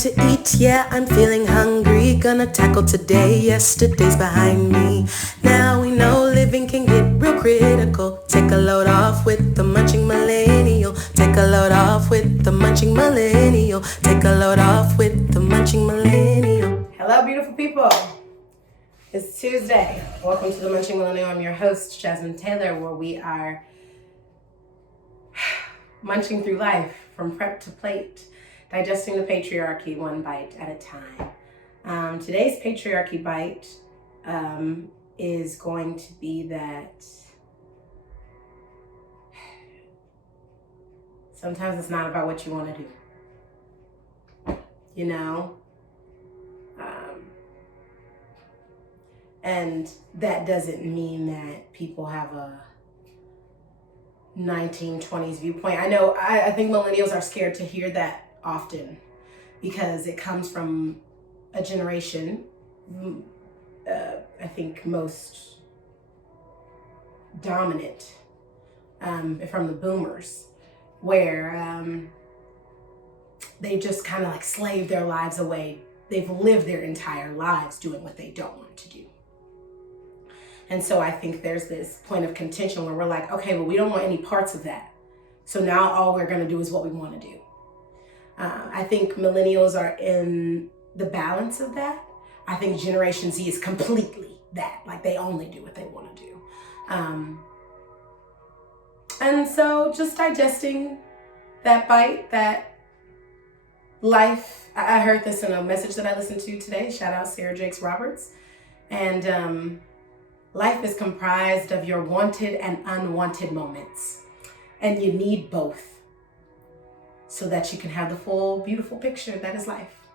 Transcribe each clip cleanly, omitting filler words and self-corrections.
to eat, yeah, I'm feeling hungry. Gonna tackle today, yesterday's behind me. Now we know living can get real critical. Take a load off with the Munching Millennial. Take a load off with the Munching Millennial. Take a load off with the Munching Millennial. Hello, beautiful people. It's Tuesday. Welcome to the Munching Millennial. I'm your host, Jasmine Taylor, where we are munching through life from prep to plate, digesting the patriarchy one bite at a time. Today's patriarchy bite is going to be that sometimes it's not about what you want to do, you know? And that doesn't mean that people have a 1920s viewpoint. I think millennials are scared to hear that often because it comes from a generation, I think most dominant, from the boomers, where they just kind of like slave their lives away. They've lived their entire lives doing what they don't want to do. And so I think there's this point of contention where we're like, okay, well, we don't want any parts of that. So now all we're going to do is what we want to do. I think millennials are in the balance of that. I think Generation Z is completely that. Like they only do what they want to do. And so just digesting that bite, that life. I heard this in a message that I listened to today. Shout out Sarah Jakes Roberts. And life is comprised of your wanted and unwanted moments, and you need both so that you can have the full, beautiful picture that is life.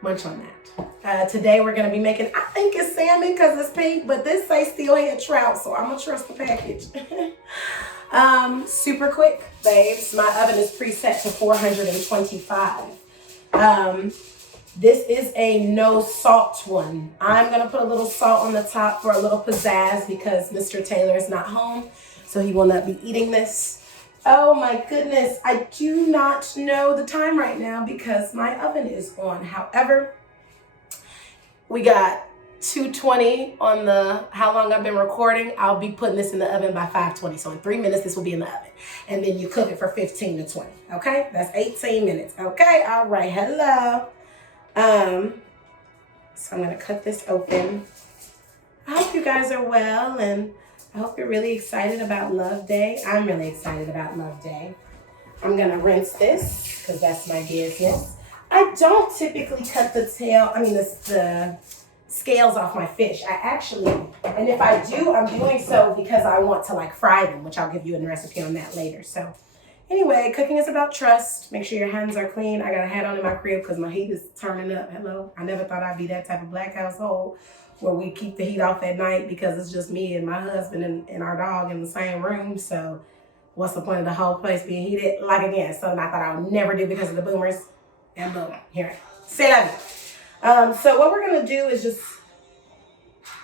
Munch on that. Today we're going to be making, I think it's salmon because it's pink, but this says Steelhead Trout, so I'm going to trust the package. Super quick, babes. My oven is preset to 425. This is a no salt one. I'm going to put a little salt on the top for a little pizzazz because Mr. Taylor is not home, so he will not be eating this. Oh my goodness, I do not know the time right now because my oven is on. However, we got 220 on the how long I've been recording. I'll be putting this in the oven by 520. So in 3 minutes, this will be in the oven. And then you cook it for 15 to 20. Okay, that's 18 minutes. Okay, all right, hello. So I'm going to cut this open. I hope you guys are well, and I hope you're really excited about Love Day. I'm really excited about Love Day. I'm going to rinse this because that's my business. I don't typically cut the scales off my fish. I actually, and if I do, I'm doing so because I want to like fry them, which I'll give you a recipe on that later. So anyway, cooking is about trust. Make sure your hands are clean. I got a hat on in my crib because my heat is turning up. Hello. I never thought I'd be that type of black household where we keep the heat off at night because it's just me and my husband and our dog in the same room. So what's the point of the whole place being heated? Like again, something I thought I would never do because of the boomers. And boom, here. C'est la vie. So what we're going to do is just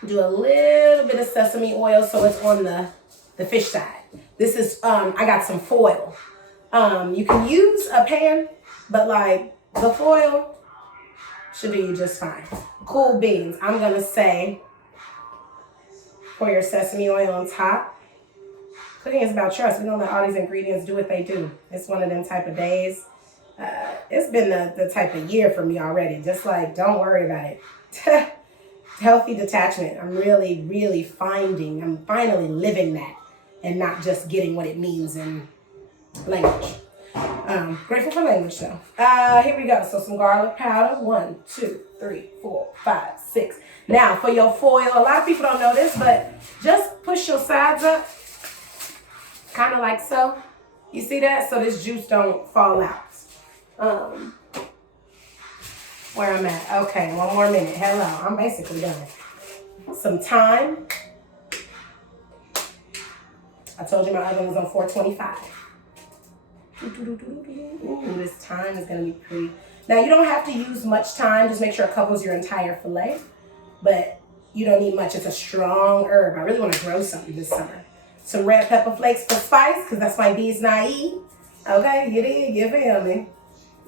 do a little bit of sesame oil so it's on the fish side. This is, I got some foil. You can use a pan, but like the foil should be just fine. Cool beans. I'm going to say pour your sesame oil on top. Cooking is about trust. We're going to let all these ingredients do what they do. It's one of them type of days. It's been the type of year for me already. Just like, don't worry about it. Healthy detachment. I'm really I'm finally living that and not just getting what it means in language. Grateful for language though. Here we go. So some garlic powder. 1, 2, 3, 4, 5, 6. Now for your foil, a lot of people don't know this, but just push your sides up. Kind of like so. You see that? So this juice don't fall out. Where I'm at. Okay, one more minute. Hello, I'm basically done. Some thyme. I told you my oven was on 425. Ooh, this thyme is gonna be pretty. Now you don't have to use much thyme. Just make sure it covers your entire fillet. But you don't need much. It's a strong herb. I really want to grow something this summer. Some red pepper flakes for spice, because that's why B's naive. Okay, you did, you feel me?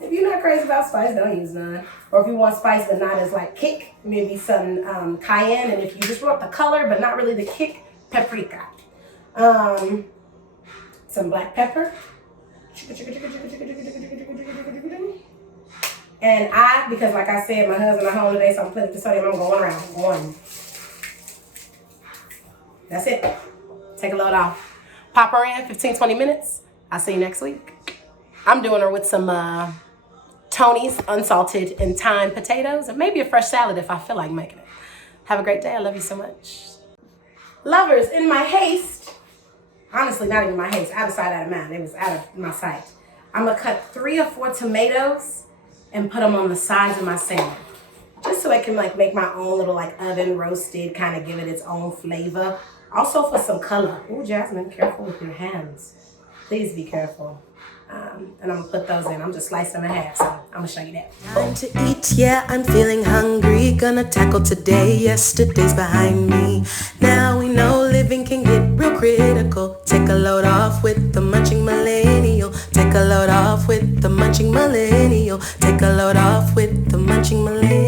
If you're not crazy about spice, don't use none. Or if you want spice but not as like kick, maybe some cayenne. And if you just want the color but not really the kick, paprika. Some black pepper. And because like I said, my husband at home today, so I'm putting the sodium. I'm going around one. That's it. Take a load off. Pop her in 15, 20 minutes. I'll see you next week. I'm doing her with some Tony's unsalted and thyme potatoes and maybe a fresh salad if I feel like making it. Have a great day. I love you so much. Lovers, in my haste, honestly, not even my haste, out of sight, out of mind. It was out of my sight. I'm going to cut 3 or 4 tomatoes and put them on the sides of my salmon. Just so it can like make my own little like oven roasted, kind of give it its own flavor. Also for some color. Ooh, Jasmine, careful with your hands. Please be careful. And I'm gonna put those in. I'm just slicing them in half, so I'm gonna show you that. Time to eat, yeah, I'm feeling hungry. Gonna tackle today, yesterday's behind me. Now we know living can get real critical. Take a load off with the Munching Millennial. Take a load off with the Munching Millennial. Take a load off with the Munching Millennial.